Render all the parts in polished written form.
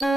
Sa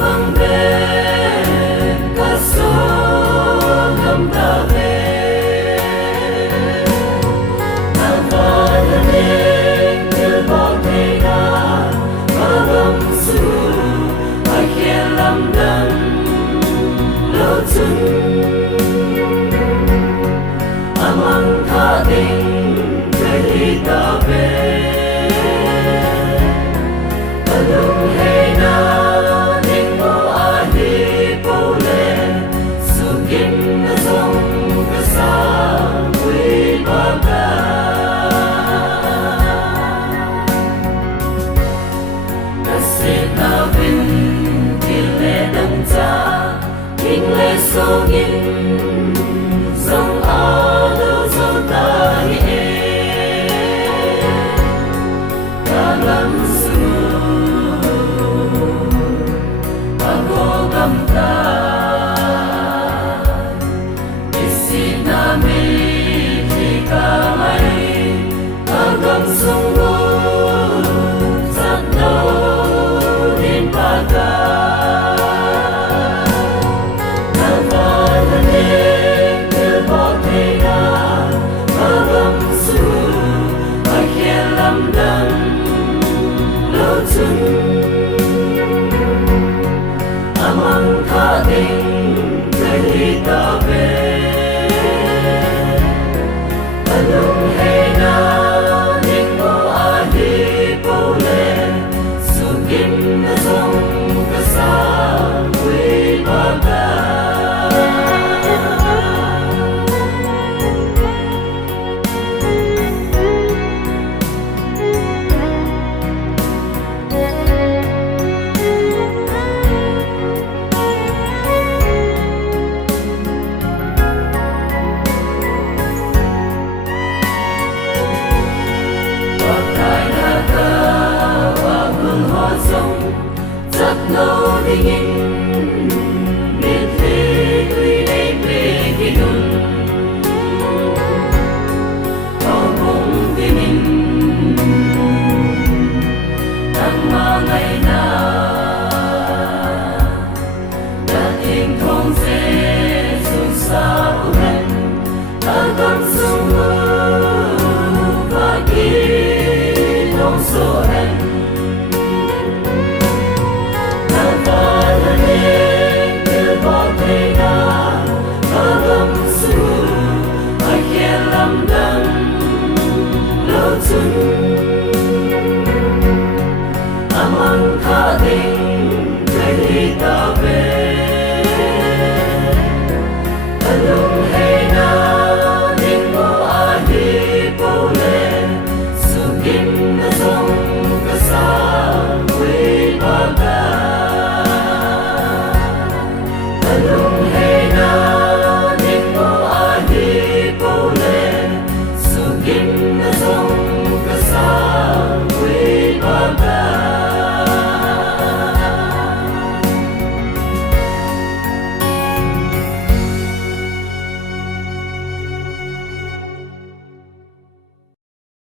băng bên cát sông ngâm ta về nàng ta lần lên từ bao thế na và gầm su ai kia làm đắng lâu chân amang tha tình để ta về alung hay na so in sông a lưu sông ta hi ta lắm xưa ta cố gắng ta isina mi khi ta mai ta gắng sông luôn rất lâu đến ba ta amang tha tình để ta về alung hay na nên ngô a hi po le su kim na sông ka sa quy ba ta rất lâu đi nhìn biết thế tuy đây về khi đừng có cũng vì mình đang mơ ngày nào đã tìm không dễ xuống xa của mình ta gắn sông mơ và đi không số em soon.